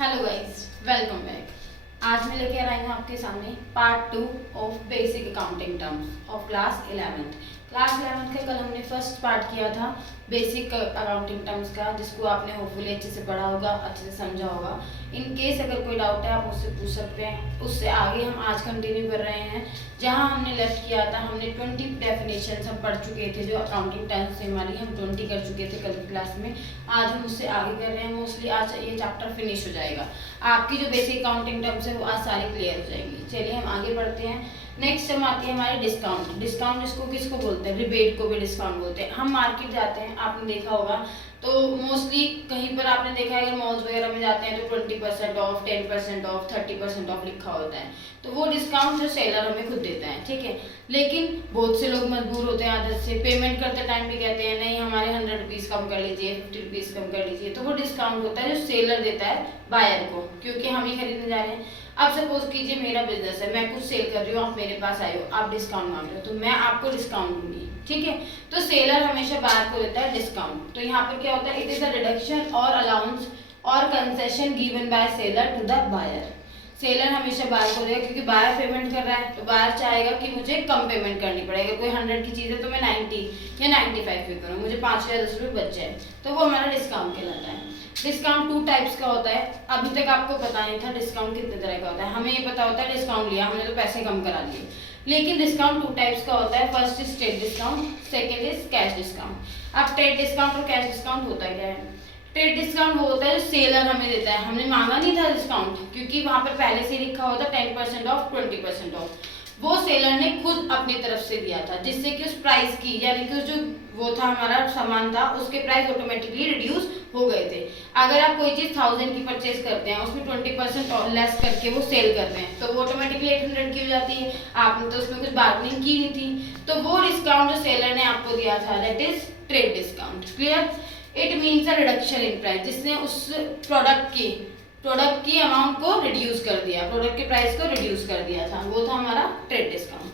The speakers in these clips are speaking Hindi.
Hello guys, welcome back. आज मैं लेके आई हूँ आपके सामने part 2 of basic accounting terms of class 11th। Class 11th का कल हमने फर्स्ट पार्ट किया था बेसिक अकाउंटिंग टर्म्स का, जिसको आपने होपफुली अच्छे से पढ़ा होगा, अच्छे से समझा होगा। इन केस अगर कोई डाउट है आप मुझसे पूछ सकते हैं। उससे आगे हम आज कंटिन्यू कर रहे हैं जहाँ हमने लेफ्ट किया था। हमने 20 डेफिनेशंस हम पढ़ चुके थे, जो अकाउंटिंग टर्म्स से हमारी हम 20 कर चुके थे कल की क्लास में। आज हम उससे आगे कर रहे हैं। मोस्टली आज ये चैप्टर फिनिश हो जाएगा। आपकी जो बेसिक अकाउंटिंग टर्म्स है वो आज सारी क्लियर हो जाएंगी। चलिए हम आगे बढ़ते हैं। नेक्स्ट हम आती है हमारे डिस्काउंट। डिस्काउंट जिसको किसको बोलते हैं, रिबेट को भी डिस्काउंट बोलते हैं। हम मार्केट जाते हैं, आपने देखा होगा तो मोस्टली कहीं पर आपने देखा है, अगर मॉल्स वगैरह में जाते हैं तो 20% ऑफ, 10% ऑफ, 30% ऑफ लिखा होता है। तो वो डिस्काउंट जो सेलर हमें खुद देता है, ठीक है। लेकिन बहुत से लोग मजबूर होते हैं आदत से, पेमेंट करते टाइम भी कहते हैं नहीं हमारे 100 रुपीज़ कम कर लीजिए, 50 रुपीज़ कम कर लीजिए। तो वो डिस्काउंट होता है जो सेलर देता है बायर को, क्योंकि हम ही खरीदने जा रहे हैं। अब सपोज कीजिए मेरा बिजनेस है, मैं कुछ सेल कर रही हूँ, आप मेरे पास आए हो, आप डिस्काउंट मांग रहे हो, तो मैं आपको डिस्काउंट दूंगी, ठीक है। तो सेलर हमेशा बायर को देता है डिस्काउंट। तो यहाँ पर क्या होता है, इट इज अ रिडक्शन और अलाउंस और concession given by seller to the buyer. Seller हमेशा बायर को देगा, क्योंकि बायर पेमेंट कर रहा है तो बायर चाहेगा कि मुझे कम पेमेंट करनी पड़ेगी। कोई 100 की चीज़ है तो मैं 90 या 95 पे करूँ, मुझे 5 या 10 रुपये बच जाए, तो वो हमारा डिस्काउंट कहलाता है। डिस्काउंट 2 टाइप्स का होता है। अभी तक आपको पता नहीं था डिस्काउंट कितने तरह का होता है। हमें ये पता होता है डिस्काउंट लिया हमने तो पैसे कम करा लिए, लेकिन डिस्काउंट 2 टाइप्स का होता है। First is trade discount, second is cash discount. अब ट्रेड डिस्काउंट और कैश डिस्काउंट होता क्या है? ट्रेड डिस्काउंट वो होता है जो सेलर हमें देता है। हमने मांगा नहीं था डिस्काउंट, क्योंकि वहां पर पहले से लिखा होता 10% ऑफ, 20% ऑफ। वो सेलर ने खुद अपनी तरफ से दिया था, जिससे कि उस प्राइस की, यानी कि जो वो था हमारा सामान था, उसके प्राइस ऑटोमेटिकली रिड्यूस हो गए थे। अगर आप कोई चीज 1000 की परचेज करते हैं, उसमें 20% लेस करके वो सेल करते हैं, तो वो ऑटोमेटिकली 800 की हो जाती है। आपने तो उसमें कुछ बार्गेनिंग की नहीं थी। तो वो डिस्काउंट जो सेलर ने आपको दिया था, that is trade discount. Clear? It means a reduction in price, जिसने उस प्रोडक्ट की अमाउंट को रिड्यूस कर दिया, प्रोडक्ट के प्राइस को रिड्यूस कर दिया था, वो था हमारा trade discount.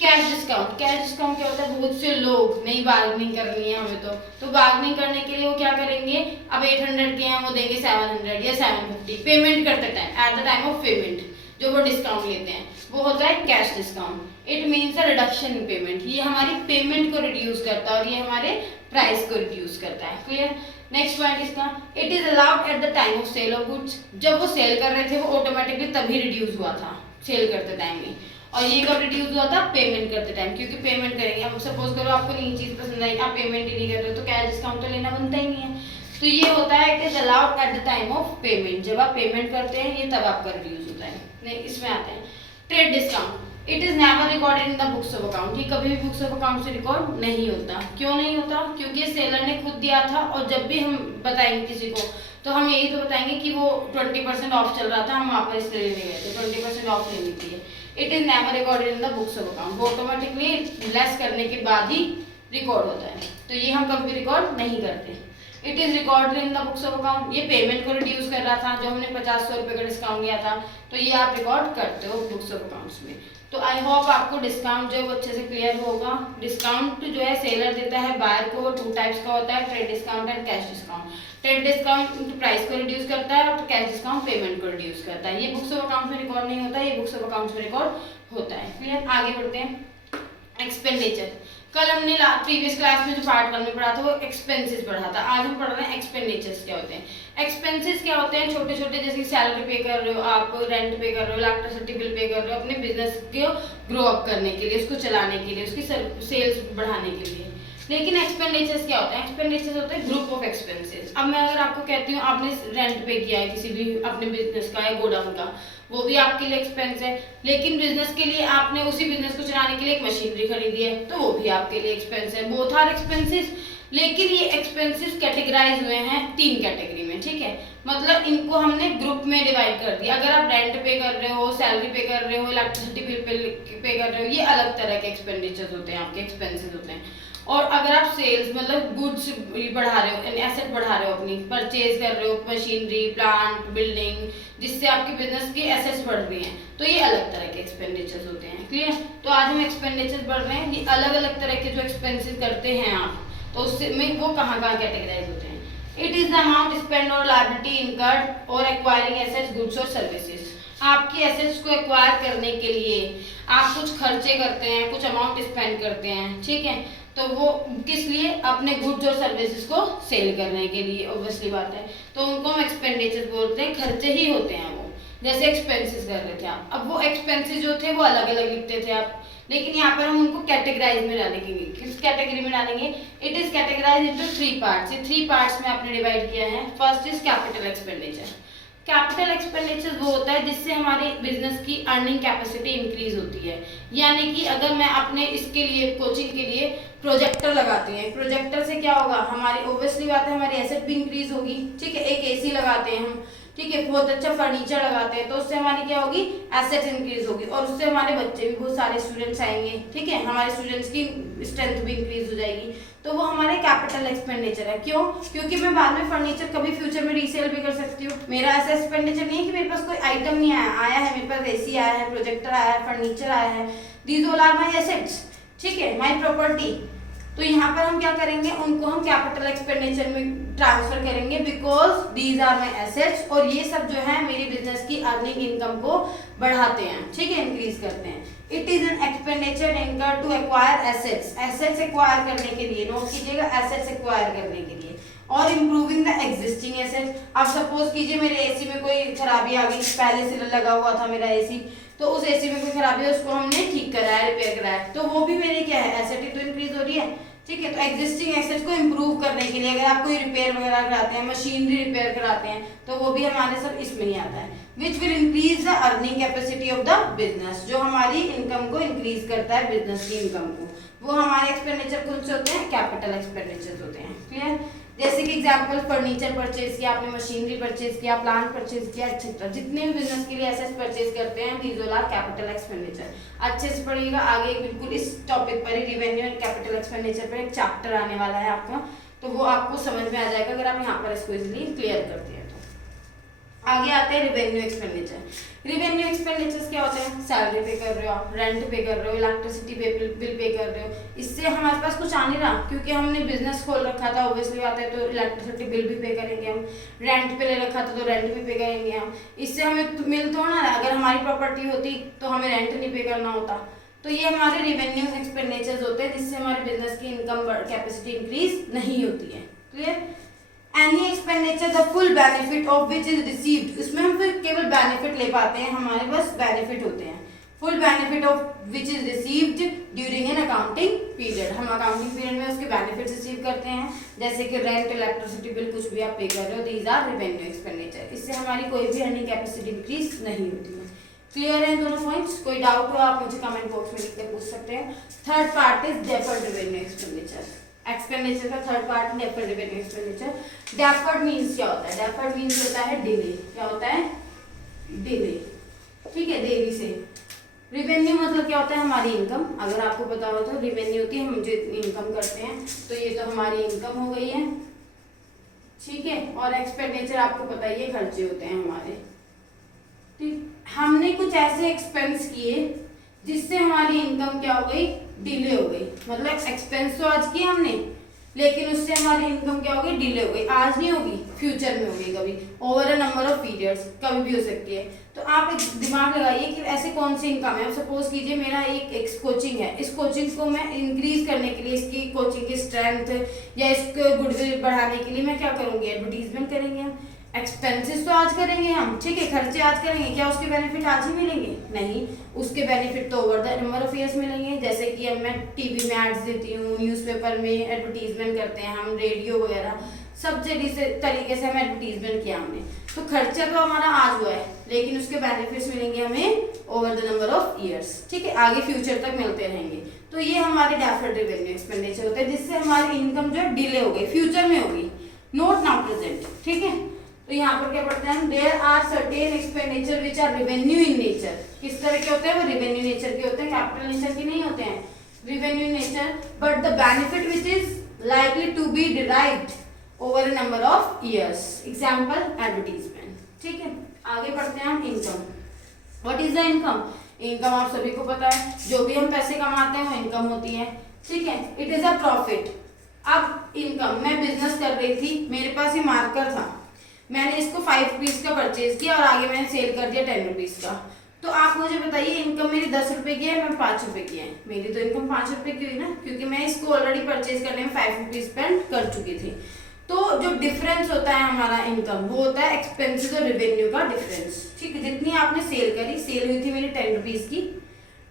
Cash discount, cash discount क्या होता है? बहुत से लोग नहीं बार्गेनिंग करनी है हमें, तो बार्गेनिंग करने के लिए वो क्या करेंगे, अब 800 के हैं वो देंगे 700 या 750 पेमेंट करते time, eight the time of payment जो वो डिस्काउंट लेते हैं, वो होता है cash discount. It means a reduction in payment, ये हमारी पेमेंट को रिड्यूस करता है और ये हमारे प्राइस को रिड्यूस करता है। क्लियर? नेक्स्ट पॉइंट इसका, it is allowed at the time of sale of goods. जब वो सेल कर रहे थे वो ऑटोमेटिकली तभी रिड्यूस हुआ था, सेल करते टाइम में। और ये कब रिड्यूस हुआ था? पेमेंट करते टाइम, क्योंकि पेमेंट करेंगे। अब सपोज करो आपको नई चीज पसंद आई, आप पेमेंट ही नहीं कर रहे हो, तो कैश डिस्काउंट तो लेना बनता ही नहीं है। तो ये होता है it is allowed at the time of payment, जब आप पेमेंट करते हैं ये तब आपका रिड्यूस होता है। नहीं, इसमें आते हैं trade discount. It is never recorded in the books of account. ये कभी भी बुक्स ऑफ अकाउंट से रिकॉर्ड नहीं होता। क्यों नहीं होता? क्योंकि सेलर ने खुद दिया था, और जब भी हम बताएंगे किसी को तो हम यही तो बताएंगे कि वो 20% ऑफ चल रहा था, हम वहाँ पर इसलिए लेने गए थे, 20% ऑफ लेनी थी। It is never recorded in the books of account. वो ऑटोमेटिकली लेस करने के बाद ही रिकॉर्ड होता है, तो ये हम कभी रिकॉर्ड नहीं करते। It is recorded in the books of account. ये पेमेंट को रिड्यूस कर रहा था, जो हमने 50-100 रुपये का डिस्काउंट दिया था, तो ये आप रिकॉर्ड करते हो बुक्स ऑफ अकाउंट्स में। तो आई होप आपको डिस्काउंट जो अच्छे से क्लियर होगा। डिस्काउंट जो है सेलर देता है बायर को, 2 टाइप्स का होता है, trade discount and cash discount. Trade discount price को रिड्यूस करता है और कैश डिस्काउंट पेमेंट को रिड्यूस करता है। ये बुक्स ऑफ अकाउंट में रिकॉर्ड नहीं होता, ये बुक्स ऑफ अकाउंट में रिकॉर्ड होता है। क्लियर? आगे बढ़ते हैं। एक्सपेंडिचर, कल हमने प्रीवियस क्लास में जो पार्ट 1 में पढ़ा था वो एक्सपेंसेस पढ़ा था। आज हम पढ़ रहे हैं एक्सपेंडिचर्स क्या होते हैं। एक्सपेंसेस क्या होते हैं? छोटे छोटे, जैसे सैलरी पे कर रहे हो आप, रेंट पे कर रहे हो, इलेक्ट्रिसिटी बिल पे कर रहे हो, अपने बिजनेस को ग्रो अप करने के लिए, उसको चलाने के लिए, उसकी सेल्स बढ़ाने के लिए। लेकिन एक्सपेंडिचर्स क्या होता है? एक्सपेंडिचर्स होते हैं ग्रुप ऑफ एक्सपेंसेस। अब मैं अगर आपको कहती हूँ आपने रेंट पे किया है किसी भी अपने बिजनेस का या गोडाउन का, वो भी आपके लिए एक्सपेंस है। लेकिन बिजनेस के लिए आपने उसी बिजनेस को चलाने के लिए एक मशीनरी खरीदी है, तो वो भी आपके लिए एक्सपेंस है। Both are expenses. लेकिन ये एक्सपेंसेस कैटेगराइज हुए हैं 3 कैटेगरी में, ठीक है। मतलब इनको हमने ग्रुप में डिवाइड कर दिया। अगर आप रेंट पे कर रहे हो, सैलरी पे कर रहे हो, इलेक्ट्रिसिटी बिल पे कर रहे हो, ये अलग तरह के एक्सपेंडिचर्स होते हैं, आपके एक्सपेंसेस होते हैं। और अगर आप सेल्स मतलब गुड्स बढ़ा रहे हो, एसेट बढ़ा रहे हो, अपनी परचेज कर रहे हो, मशीनरी, प्लांट, बिल्डिंग, जिससे आपके बिजनेस की एसेट्स बढ़ रही हैं, तो ये अलग तरह के एक्सपेंडिचर्स होते हैं। क्लियर? तो आज हम एक्सपेंडिचर्स बढ़ रहे हैं, ये अलग अलग तरह के जो एक्सपेंसेस करते हैं आप, तो उससे में वो कहाँ कैटेगराइज होते हैं। It is the amount spend और लायबिलिटी इनकर्ड और एक्वायरिंग एसेट्स, गुड्स और सर्विसेज। आपकी एसेट्स को एक्वायर करने के लिए आप कुछ खर्चे करते हैं, कुछ अमाउंट स्पेंड करते हैं, ठीक है, तो वो किस लिए? अपने गुड्स और सर्विसेज को सेल करने के लिए, ऑब्वियसली बात है। तो उनको हम एक्सपेंडिचर बोलते हैं, खर्चे ही होते हैं वो। जैसे एक्सपेंसेस कर रहे थे आप, अब वो एक्सपेंसेस जो थे वो अलग अलग लिखते थे आप, लेकिन यहाँ पर हम उनको कैटेगराइज में डालेंगे। किस कैटेगरी में डालेंगे? It is categorize into 3 parts. ये 3 पार्ट्स में आपने डिवाइड किया है। First is capital expenditure. Capital expenditure वो होता है जिससे हमारे बिजनेस की अर्निंग कैपेसिटी इंक्रीज होती है। यानी कि अगर मैं अपने इसके लिए, कोचिंग के लिए प्रोजेक्टर लगाती हैं, प्रोजेक्टर से क्या होगा? हमारी ऑब्वियसली बात है हमारी एसेट भी इंक्रीज होगी, ठीक है। एक एसी लगाते हैं हम, ठीक है, बहुत अच्छा फर्नीचर लगाते हैं, तो उससे हमारी क्या होगी? एसेट इंक्रीज होगी, और उससे हमारे बच्चे भी, बहुत सारे स्टूडेंट्स आएंगे, ठीक है, हमारे स्टूडेंट्स की स्ट्रेंथ भी इंक्रीज हो जाएगी। तो वो हमारे कैपिटल एक्सपेंडिचर है। क्यों? क्योंकि मैं बाद में फर्नीचर कभी फ्यूचर में रीसेल भी कर सकती हूँ। मेरा ऐसा एक्सपेंडिचर नहीं है कि मेरे पास कोई आइटम नहीं आया है, मेरे पास एसी आया है, प्रोजेक्टर आया है, फर्नीचर आया है, these all are my assets, ठीक है, माई प्रॉपर्टी। तो यहाँ पर हम क्या करेंगे? उनको हम कैपिटल एक्सपेंडिचर में ट्रांसफर करेंगे, because these are my assets, और ये सब जो है मेरी बिजनेस की अर्निंग इनकम को बढ़ाते हैं, ठीक है, इंक्रीज करते हैं। It is an expenditure incurred to acquire assets. Assets acquire करने के लिए, नोट कीजिएगा, एसेट्स एक्वायर करने के लिए, और इम्प्रूविंग द एग्जिस्टिंग एसेट। अब सपोज कीजिए मेरे एसी में कोई खराबी आ गई, पहले से लगा हुआ था मेरा एसी, तो उस एसी में कोई खराबी है, उसको हमने ठीक कराया, रिपेयर कराया, तो वो भी मेरी क्या है? एसेट ही तो इंक्रीज हो रही है, ठीक है। तो एग्जिस्टिंग एसेट को इम्प्रूव करने के लिए अगर आप कोई रिपेयर वगैरह कराते हैं, मशीनरी रिपेयर कराते हैं, तो वो भी हमारे सब इसमें ही आता है। Which will increase the earning capacity of the business, जो हमारी इनकम को इंक्रीज करता है, बिजनेस की इनकम को। वो हमारे एक्सपेंडिचर कौन से होते हैं? कैपिटल एक्सपेंडिचर होते हैं। क्लियर? जैसे कि एग्जांपल, फर्नीचर परचेज किया आपने, मशीनरी परचेज किया, प्लांट परचेज किया, एक्सेट्रा। जितने भी बिजनेस के लिए एसेट्स परचेज करते हैं, these all are capital expenditure. अच्छे से पढ़िएगा, आगे बिल्कुल इस टॉपिक पर ही, रिवेन्यू एंड कैपिटल एक्सपेंडिचर पर एक चैप्टर आने वाला है आपका, तो वो आपको समझ में आ जाएगा अगर आप यहाँ पर इसको इजीली क्लियर करते हैं। आगे आते हैं रिवेन्यू एक्सपेंडिचर। रिवेन्यू एक्सपेंडिचर्स क्या होते हैं? सैलरी पे कर रहे हो आप, रेंट पे कर रहे हो, इलेक्ट्रिसिटी बिल पे कर रहे हो, इससे हमारे पास कुछ आ नहीं रहा, क्योंकि हमने बिजनेस खोल रखा था, ऑब्वियसली बात है, तो इलेक्ट्रिसिटी बिल भी पे करेंगे हम, रेंट पे ले रखा था तो रेंट भी पे करेंगे हम, इससे हमें मिल तो ना, अगर हमारी प्रॉपर्टी होती तो हमें रेंट नहीं पे करना होता। तो ये हमारे रिवेन्यू एक्सपेंडिचर्स होते हैं जिससे हमारे बिजनेस की इनकम कैपेसिटी इंक्रीज नहीं होती है। Clear? Any expenditure the full benefit of which is received, इसमें हम फिर केवल बेनिफिट ले पाते हैं, हमारे पास बेनिफिट होते हैं। Full benefit of which is received during an accounting period, हम अकाउंटिंग पीरियड में उसके बेनिफिट रिसीव करते हैं, जैसे कि रेंट, इलेक्ट्रिसिटी बिल, कुछ भी आप पे कर रहे हो, दीज आर रिवेन्यू एक्सपेंडिचर। इससे हमारी कोई भी अर्निंग कैपेसिटी इंक्रीज नहीं होती है। क्लियर है दोनों पॉइंट्स? कोई डाउट हो आप मुझे कमेंट बॉक्स में लिख कर पूछ सकते हैं। Third part is deferred revenue expenditure. Expenditure का third part deferred revenue expenditure. Deferred means क्या होता है? डेफर्ड मींस होता है डिले। क्या होता है? डिले, ठीक है, देरी से। रिवेन्यू मतलब क्या होता है? हमारी इनकम। अगर आपको पता हो तो रिवेन्यू होती है हम जो इनकम करते हैं, तो ये तो हमारी इनकम हो गई है, ठीक है। और एक्सपेंडिचर आपको पता ही है, खर्चे होते हैं हमारे, ठीक। हमने कुछ ऐसे एक्सपेंस किए जिससे हमारी इनकम क्या हो गई? डिले हो गई। मतलब एक्सपेंस तो आज किए हमने, लेकिन उससे हमारी इनकम क्या हो गई? डिले हो गई। आज नहीं होगी, फ्यूचर में होगी कभी, over a number of periods, कभी भी हो सकती है। तो आप एक दिमाग लगाइए कि ऐसे कौन सी इनकम है। सपोज कीजिए मेरा एक कोचिंग है, इस कोचिंग को मैं इंक्रीज करने के लिए, इसकी कोचिंग की स्ट्रेंथ या इसको गुडविल बढ़ाने के लिए मैं क्या करूंगी? एडवर्टीजमेंट करेंगे हम। एक्सपेंसेस तो आज करेंगे हम, ठीक है, खर्चे आज करेंगे, क्या उसके बेनिफिट आज ही मिलेंगे? नहीं, उसके बेनिफिट तो over the number of years मिलेंगे। जैसे कि अब मैं टीवी में एड्स देती हूँ, न्यूज़पेपर में एडवर्टीजमेंट करते हैं हम, रेडियो वगैरह सब तरीके से हम एडवर्टीजमेंट किया हमने, तो खर्चा तो हमारा आज हुआ है, लेकिन उसके बेनिफिट्स मिलेंगे हमें over the number of years, ठीक है, आगे फ्यूचर तक मिलते रहेंगे। तो ये हमारे डेफर्ड रिवेन्यू एक्सपेंडिचर होते हैं, जिससे हमारी इनकम जो डिले हो गई, फ्यूचर में होगी, नॉट नाउ प्रेजेंट, ठीक है। तो यहाँ पर क्या पढ़ते हैं? There are certain expenditure which are revenue in nature. किस तरह के होते हैं? वो रिवेन्यू नेचर के होते हैं, कैपिटल नेचर के नहीं होते हैं, revenue nature. But the benefit which is likely to be derived over a number of years. Example advertisement, ठीक है। आगे पढ़ते हैं हम income. What is the income? Income आप सभी को पता है, जो भी हम पैसे कमाते हैं वो इनकम होती है, ठीक है। It is a profit. अब इनकम, मैं बिजनेस कर रही थी, मेरे पास ये मार्कर था, मैंने इसको 5 रुपीज का परचेज किया और आगे मैंने सेल कर दिया 10 रुपीज का। तो आप मुझे बताइए इनकम मेरी 10 रुपए की है, मैं 5 रुपए की है, मेरी तो इनकम 5 रुपए की हुई ना, क्योंकि मैं इसको ऑलरेडी परचेज करने में 5 रुपीज स्पेंड कर चुकी थी। तो जो डिफरेंस होता है हमारा इनकम, वो होता है एक्सपेंसेस और रेवेन्यू का डिफरेंस। ठीक है, जितनी आपने सेल करी, सेल हुई थी मेरी 10 रुपीज की,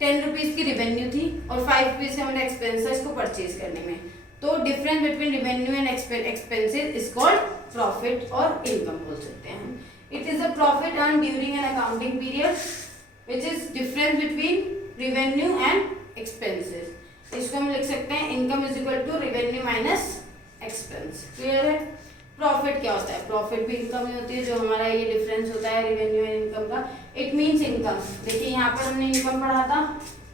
10 रुपीज की रेवेन्यू थी और 5 रुपीज का मेरा एक्सपेंस है इसको परचेज करने में। तो difference between revenue and expenses is called profit और इनकम बोल सकते हैं। It is a profit earn during an accounting period which is difference between revenue and expenses. इसको हम लिख सकते हैं income is equal to revenue minus expense. Clear है? प्रॉफिट क्या होता है? प्रॉफिट भी इनकम ही होती है, जो हमारा ये डिफरेंस होता है रेवेन्यू एंड इनकम का। इट मींस इनकम, देखिए यहाँ पर हमने इनकम पढ़ा था,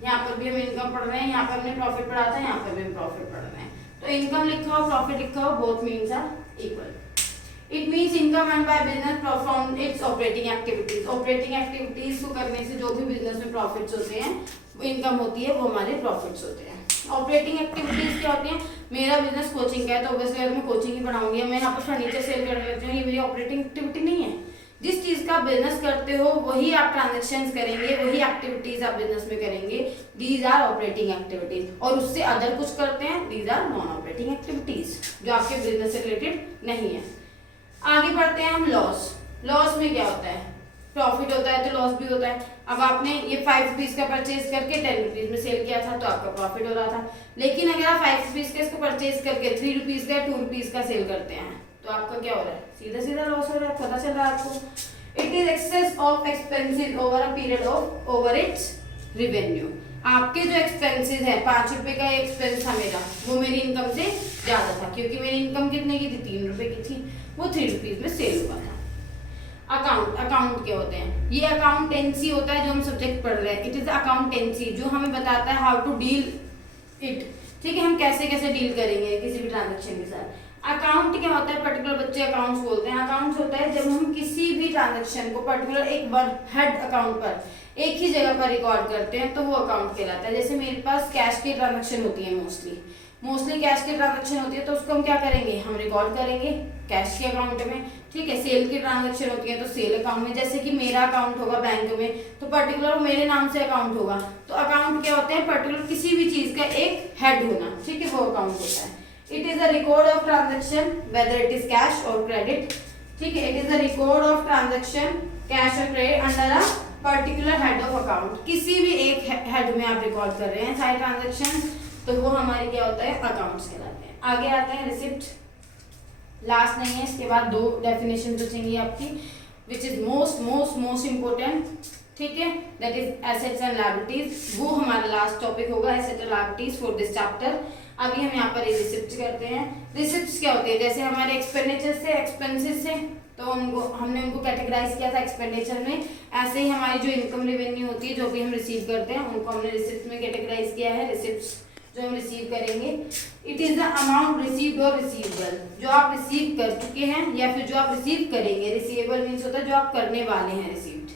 यहाँ पर भी हम इनकम पढ़ रहे हैं, यहाँ पर हमने प्रॉफिट पढ़ा था, यहाँ पर भी हम प्रॉफिट पढ़ रहे हैं। तो इनकम लिखा हो, प्रॉफिट लिखा हो, both means are equal. It means income earned by business from its operating activities. Operating activities को करने से जो भी बिजनेस में प्रॉफिट्स होते हैं, वो इनकम होती है, वो हमारे प्रॉफिट्स होते हैं। ऑपरेटिंग एक्टिविटीज क्या होती हैं? मेरा बिजनेस कोचिंग का है, तो ऑब्वियसली अगर मैं कोचिंग ही पढ़ाऊंगी, मैं यहाँ पर फर्नीचर सेल कर लेती हूँ, ये मेरी ऑपरेटिंग एक्टिविटी नहीं है। जिस चीज का बिजनेस करते हो वही आप ट्रांजेक्शन्स करेंगे, वही एक्टिविटीज आप बिजनेस में करेंगे, दीज आर ऑपरेटिंग एक्टिविटीज। और उससे अदर कुछ करते हैं, these are non operating activities, जो आपके बिजनेस से रिलेटेड नहीं है। आगे बढ़ते हैं हम लॉस। लॉस में क्या होता है? प्रॉफिट होता है तो लॉस भी होता है। अब आपने ये 5 रुपीज का परचेज करके 10 रुपीज में सेल किया था, तो आपका प्रॉफिट हो रहा था। लेकिन अगर आप 5 रुपीज का इसको परचेज करके 3 रुपीज का 2 रुपीज का सेल करते हैं, तो आपका क्या हो रहा है? सीधा सीधा लॉस हो रहा है, पता चल रहा है आपको। It is excess of expenses over a period of over its revenue. आपके जो एक्सपेंसेस है, 5 रुपए का एक्सपेंस था मेरा, वो मेरी इनकम से ज्यादा था, क्योंकि मेरी इनकम कितने की थी? 3 रुपए की थी, वो 3 रुपीज में सेल हुआ था। अकाउंट क्या होते हैं? ये अकाउंटेंसी होता है जो हम सब्जेक्ट पढ़ रहे हैं। इट इज अकाउंटेंसी, जो हमें बताता है हाउ टू डील इट। ठीक है, हम कैसे कैसे डील करेंगे किसी भी ट्रांजेक्शन के साथ। अकाउंट क्या होता है? पर्टिकुलर बच्चे अकाउंट्स बोलते हैं। अकाउंट्स होता है जब हम किसी भी ट्रांजेक्शन को पर्टिकुलर एक हेड अकाउंट पर एक ही जगह पर रिकॉर्ड करते हैं, तो वो अकाउंट कहलाता है। जैसे मेरे पास कैश की ट्रांजेक्शन होती है, मोस्टली कैश की ट्रांजेक्शन होती है, तो उसको हम क्या करेंगे? हम रिकॉर्ड करेंगे कैश के अकाउंट में। ठीक है, सेल की ट्रांजैक्शन होती है तो सेल अकाउंट में। जैसे कि मेरा अकाउंट होगा बैंक में, तो पर्टिकुलर मेरे नाम से अकाउंट होगा। तो अकाउंट क्या होते हैं? पर्टिकुलर किसी भी चीज का एक हेड होना। ठीक है, वो अकाउंट होता है। It is a record of transaction whether it is cash और क्रेडिट। ठीक है, it is a record of transaction cash और credit under a particular head of account. किसी भी एक हेड में आप रिकॉर्ड कर रहे हैं सारे ट्रांजेक्शन, तो वो हमारे क्या होता है? अकाउंट्स कहलाते हैं। आगे आते हैं रिसिप्ट। लास्ट नहीं है, इसके बाद 2 डेफिनेशन बचेंगी आपकी, विच इज मोस्ट इम्पोर्टेंट। ठीक है, that is assets and liabilities. वो हमारा लास्ट टॉपिक होगा, asset and liabilities for this chapter. अभी हम यहाँ पर रिसिप्ट करते हैं। रिसिप्ट क्या होते हैं? जैसे हमारे एक्सपेंडिचर से, एक्सपेंसेस से, तो हमने उनको कैटेगराइज किया था एक्सपेंडिचर में। ऐसे ही हमारी जो इनकम रेवेन्यू होती है, जो भी हम रिसीव करते हैं, उनको हमने रिसिप्ट में कैटेगराइज किया है। रिसिप्ट जो हम रिसीव करेंगे, it is the amount received और रिसीवेबल, जो आप रिसीव कर चुके हैं या फिर जो आप रिसीव करेंगे। रिसीवेबल मीन्स होता है जो आप करने वाले हैं रिसीव्ड।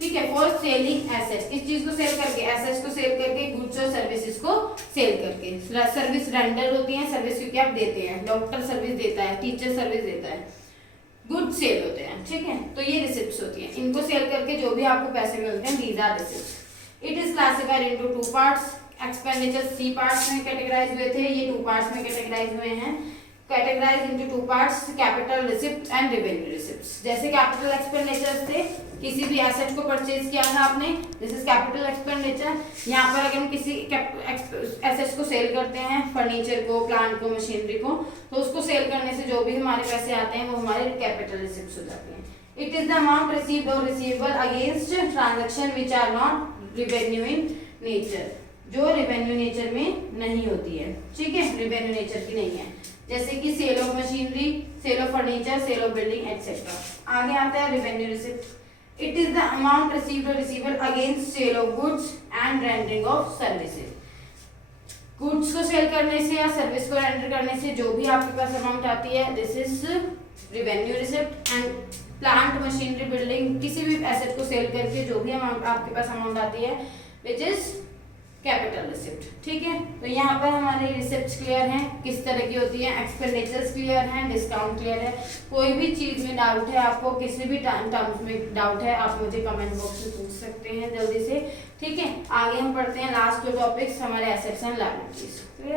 ठीक है, फॉर सेलिंग एसेट्स, किस चीज को सेल करके? एसेट्स को सेल करके, गुड्स और सर्विसेज को सेल करके। सर्विस रेंडर होती है, सर्विस क्योंकि आप देते हैं, डॉक्टर सर्विस देता है, टीचर सर्विस देता है, गुड सेल होते हैं। ठीक है, तो ये रिसिप्ट्स होती हैं। इनको सेल करके जो भी आपको पैसे मिलते हैं, these are receipts. It is classified into 2 parts. Expenditure 3 parts में कैटेगराइज हुए थे, ये 2 पार्ट्स में कैटेगराइज हुए हैं। Categorize into 2 parts, capital receipt and revenue receipts. जैसे कैपिटल एक्सपेंडिचर थे, किसी भी एसेट को परचेज किया था आपने, दिस इज कैपिटल एक्सपेंडिचर। यहाँ पर अगर हम किसी एसेट्स को सेल करते हैं, फर्नीचर को, प्लांट को, मशीनरी को, तो उसको सेल करने से जो भी हमारे पैसे आते हैं, वो हमारे कैपिटल रिसिप्ट्स हो जाते हैं। It is the amount received और receivable against transaction which are not revenue in nature, जो रेवेन्यू नेचर में नहीं होती है। ठीक है, रेवेन्यू नेचर की नहीं है, जैसे कि sale of machinery, sale of furniture, sale of building etcetera. आगे आता है revenue receipt. It is the amount received और receivable against sale of goods and rendering of services. Goods को सेल करने से या सर्विस को रेंडर करने से जो भी आपके पास अमाउंट आती है, this is revenue receipt. And plant, machinery, building, किसी भी एसेट को सेल करके जो भी अमाउंट आपके पास अमाउंट आती है, विच इज कैपिटल रिसिप्ट। ठीक है, तो यहाँ पर हमारे रिसिप्ट क्लियर हैं, किस तरह की होती है, एक्सपेंडिचर्स क्लियर हैं, डिस्काउंट क्लियर है। कोई भी चीज में डाउट है, आपको किसी भी टर्म्स में डाउट है, आप मुझे कमेंट बॉक्स में पूछ सकते हैं जल्दी से। ठीक है, आगे हम पढ़ते हैं लास्ट दो टॉपिक्स हमारे assets and liabilities.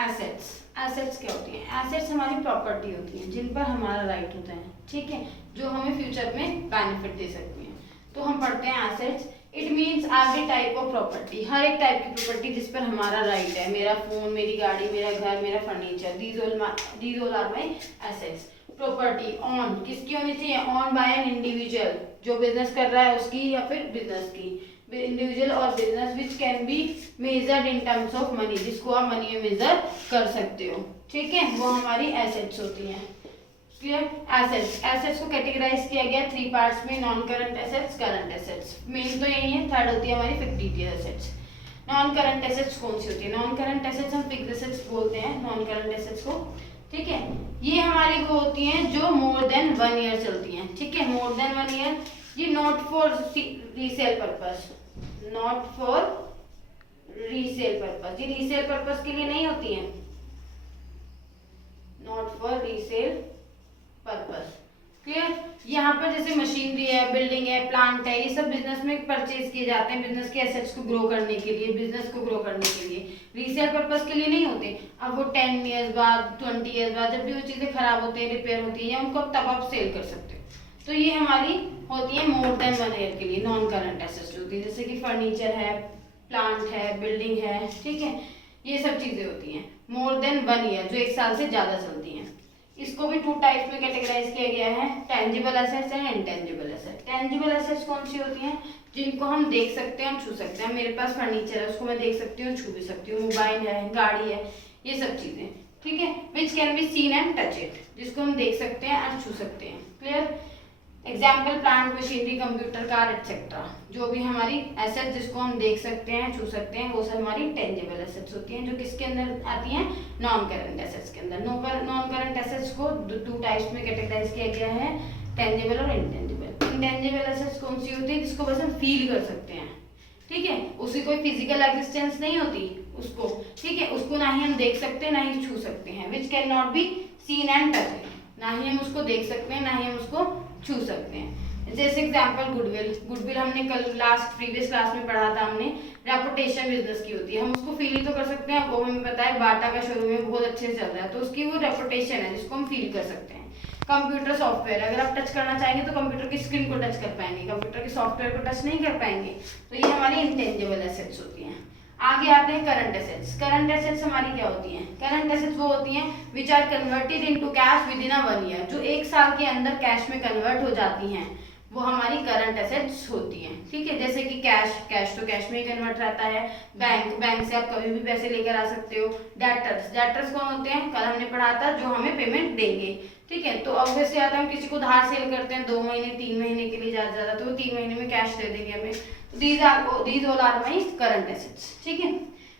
Assets, assets क्या होती हैं? एसेट्स हमारी प्रॉपर्टी होती हैं जिन पर हमारा राइट होता है। ठीक है, जो हमें फ्यूचर में बेनिफिट दे सकती हैं। तो हम पढ़ते हैं assets. It means every type of property, हर एक टाइप की प्रॉपर्टी जिस पर हमारा राइट है। मेरा फोन, मेरी गाड़ी, मेरा घर, मेरा फर्नीचर, these all are my assets. Property own किसकी होनी चाहिए? ऑन बाय एन इंडिविजुअल, जो बिजनेस कर रहा है उसकी या फिर बिजनेस की, इंडिविजुअल और business which can be measured in terms of money, जिसको आप मनी में मेजर कर सकते हो। ठीक है, वो हमारी एसेट्स होती हैं। क्लियर? एसेट्स, एसेट्स को कैटेगराइज किया गया 3 पार्ट्स में, non current assets, current assets. Main तो यही है, थर्ड होती है हमारी fictitious assets. Non current assets कौन सी होती है? नॉन करंट एसेट्स हम फिक्स्ड एसेट्स बोलते हैं नॉन करंट एसेट्स को। ठीक है, ये हमारी वो होती हैं जो मोर देन 1 ईयर चलती हैं। ठीक है, मोर देन 1 ईयर। ये not for resale purpose, not for resale purpose, ये रीसेल पर्पस के लिए नहीं होती हैं, not for resale purpose. Clear? यहाँ पर जैसे मशीनरी है, बिल्डिंग है, प्लांट है, ये सब बिजनेस में परचेज किए जाते हैं बिजनेस के एसेट्स को ग्रो करने के लिए, बिजनेस को ग्रो करने के लिए, रीसेल पर्पस के लिए नहीं होते। अब वो 10 ईयर्स बाद, 20 ईयर्स बाद जब भी वो चीजें खराब होती है, रिपेयर होती है, या उनको तब आप सेल कर सकते हो। तो ये हमारी होती है मोर देन 1 ईयर के लिए नॉन करंट एसेट्स होती है, जैसे कि फर्नीचर है, प्लांट है, बिल्डिंग है। ठीक है, ये सब चीजें होती हैं मोर देन 1 ईयर, जो 1 साल से ज्यादा चलती हैं। इसको भी 2 टाइप्स में कैटेगराइज किया गया है, tangible assets and intangible assets. Tangible assets कौन सी होती हैं? जिनको हम देख सकते हैं, छू सकते हैं। मेरे पास फर्नीचर है, उसको मैं देख सकती हूँ, छू भी सकती हूँ। मोबाइल है, गाड़ी है, ये सब चीजें। ठीक है, which can be seen and touch it, जिसको हम देख सकते हैं और छू सकते हैं। Clear? Example plant, machinery, computer, car etcetera, जो भी हमारी एसेट जिसको हम देख सकते हैं, छू सकते हैं, वो सब हमारी टेंजिबल एसेट्स होती हैं, जो किसके अंदर आती हैं? नॉन करंट एसेट्स के अंदर। नॉन करंट एसेट्स को 2 टाइप्स में कैटेगराइज किया गया है, टेंजिबल और इनटेंजिबल। इनटेंजिबल एसेट्स कौन सी होती है? जिसको बस हम फील कर सकते हैं। ठीक है, उसकी कोई फिजिकल एग्जिस्टेंस नहीं होती उसको। ठीक है, उसको ना ही हम देख सकते हैं, ना ही छू सकते हैं। Which can not be seen and touch, ना ही हम उसको देख सकते हैं, ना ही हम उसको छू सकते हैं। जैसे एग्जांपल गुडविल, गुडविल हमने कल प्रीवियस क्लास में पढ़ा था हमने, रेपुटेशन बिजनेस की होती है। हम उसको फील ही तो कर सकते हैं, वो हमें पता है बाटा का शोरूम में बहुत अच्छे से चल रहा है, तो उसकी वो रेपुटेशन है जिसको हम फील कर सकते हैं। कंप्यूटर सॉफ्टवेयर, अगर आप टच करना चाहेंगे तो कंप्यूटर की स्क्रीन को टच कर पाएंगे, कंप्यूटर के सॉफ्टवेयर को टच नहीं कर पाएंगे। तो ये हमारी इंटेंजिबल एसेट्स होती हैं। आगे आते हैं करंट एसेट्स। करंट एसेट्स हमारी क्या होती हैं? करंट एसेट्स वो होती हैं which are converted into cash within a 1 year, जो 1 साल के अंदर कैश में कन्वर्ट हो जाती हैं, वो हमारी करंट एसेट्स होती हैं। ठीक है, जैसे कि कैश तो कैश में ही कन्वर्ट रहता है। बैंक से आप कभी भी पैसे लेकर आ सकते हो। डेटर्स कौन होते हैं? कल हमने पढ़ा था, जो हमें पेमेंट देंगे। ठीक है, तो ऑब्वियसली आता है, हम किसी को उधार सेल करते हैं 2 महीने 3 महीने के लिए ज्यादा, तो वो 3 महीने में कैश दे देंगे हमें। These all are my current assets. ठीक है,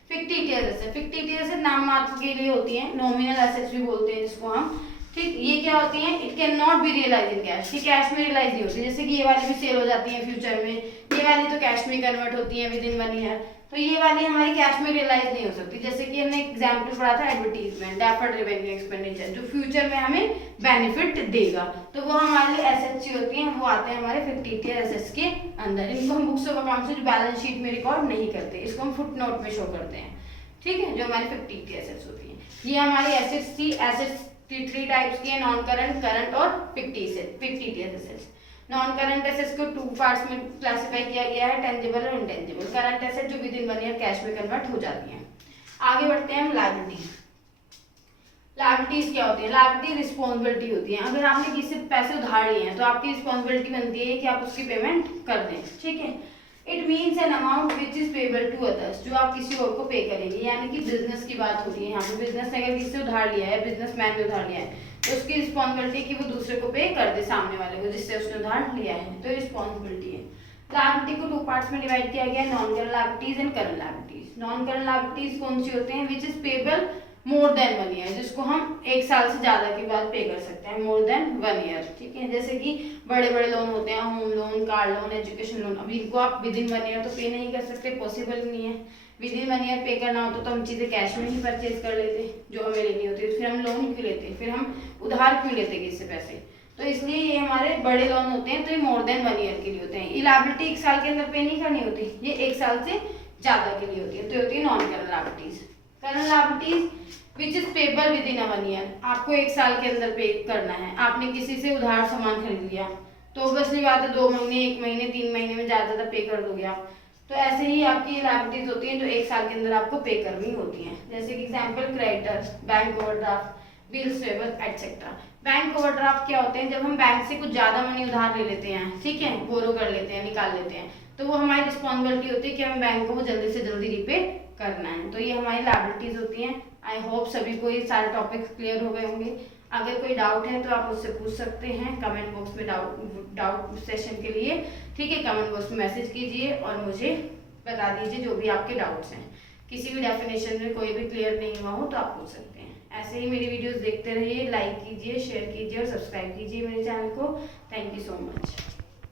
फिक्टिशियस एसेट, फिक्टिशियस एसेट नाम मात्र के लिए होती हैं, नॉमिनल एसेट्स भी बोलते हैं जिसको हम। ठीक, ये क्या होती हैं? It can not be realize in cash, ये कैश में रियलाइज नहीं होती। जैसे कि ये वाली भी सेल हो जाती है फ्यूचर में, ये वाली तो कैश में कन्वर्ट होती है विद इन 1 ईयर, तो ये वाली हमारी कैश में रियलाइज नहीं हो सकती। जैसे कि हमने एग्जांपल पढ़ा था एडवर्टीजमेंट, डेफर्ड रेवेन्यू एक्सपेंडिचर, जो फ्यूचर में हमें बेनिफिट देगा, तो वो हमारे एसेट्स ही होती हैं, वो आते हैं हमारे फिक्टिशियस एसेट्स के अंदर। इनको हम बुक्स ऑफ अकाउंट से जो बैलेंस शीट में रिकॉर्ड नहीं करते, इसको हम फुटनोट में शो करते हैं। ठीक है, जो हमारी फिक्टिशियस एसेट्स होती हैं, ये हमारी एसेट्स थी। एसेट्स 3 टाइप्स की है, नॉन करंट, करंट और fictitious assets. Non current assets को 2 पार्ट्स में क्लासिफाई किया गया है, टेंजिबल और इनटेंजिबल। करंट एसेट जो विद इन 1 ईयर कैश में कन्वर्ट हो जाती हैं। आगे बढ़ते हैं हम लायबिलिटी। लायबिलिटीज क्या होती है? लायबिलिटी रिस्पॉन्सिबिलिटी होती है। अगर आपने किसी से पैसे उधार लिए हैं तो आपकी रिस्पॉन्सिबिलिटी बनती है कि आप उसकी पेमेंट कर दें। ठीक है, it means an amount which is payable to others, जो आप किसी और को पे करेंगे। यानी कि बिजनेस की बात हो रही है यहाँ पे, बिजनेस ने अगर किसी से उधार लिया है, बिजनेसमैन ने उधार लिया है, तो उसकी रिस्पॉन्सिबिलिटी कि वो दूसरे को पे कर दे, सामने वाले को जिससे उसने उधार लिया है, तो रिस्पॉन्सिबिलिटी है। लायबिलिटी को 2 पार्ट्स में डिवाइड किया गया है, non current liabilities and current liabilities. Non current liabilities कौन सी होते हैं? विच is payable more than 1 year, जिसको हम 1 साल से ज्यादा के बाद पे कर सकते हैं, मोर देन 1 ईयर। ठीक है, जैसे कि बड़े बड़े लोन होते हैं, home loan, car loan, education loan, अभी इनको आप विद इन 1 ईयर तो पे नहीं कर सकते, पॉसिबल नहीं है। विद इन 1 ईयर पे करना होता तो हम चीज़ें कैश में ही परचेज कर लेते जो हमें लेनी होती है, फिर हम लोन क्यों लेते, फिर हम उधार क्यों लेते किसी से पैसे। तो इसलिए ये हमारे बड़े लोन होते हैं, तो ये मोर देन 1 ईयर के लिए होते हैं। इलाबिलिटी 1 साल के अंदर पे नहीं करनी होती, ये 1 साल से ज़्यादा के लिए होती है, तो होती है non current liabilities. Current liabilities which is payable with in 1 year, आपको 1 साल के अंदर पे करना है। आपने किसी से उधार सामान खरीद लिया तो ऑब्वियसली बात है 2 महीने, 1 महीने, 3 महीने में ज़्यादा पे कर दोगे आप। तो ऐसे ही आपकी लायबिलिटीज होती हैं जो 1 साल के अंदर आपको पे करनी होती हैं। जैसे कि example creditors, bank overdraft, bills payable etcetera. Bank overdraft क्या होते हैं, जब हम बैंक से कुछ ज़्यादा मनी उधार ले लेते हैं, ठीक है, बोरो कर लेते हैं, निकाल लेते हैं, तो वो हमारी रिस्पॉन्सिबिलिटी होती है कि हमें बैंक को जल्दी से जल्दी रिपे करना है। तो ये हमारी लायबिलिटीज होती हैं। आई होप सभी को ये सारे टॉपिक्स क्लियर हो गए होंगे। अगर कोई डाउट है तो आप मुझसे पूछ सकते हैं कमेंट बॉक्स में डाउट सेशन के लिए, ठीक है। कमेंट बॉक्स में मैसेज कीजिए और मुझे बता दीजिए जो भी आपके डाउट्स हैं। किसी भी डेफिनेशन में कोई भी क्लियर नहीं हुआ हो तो आप पूछ सकते हैं। ऐसे ही मेरी वीडियोस देखते रहिए, लाइक कीजिए, शेयर कीजिए और सब्सक्राइब कीजिए मेरे चैनल को। Thank you so much.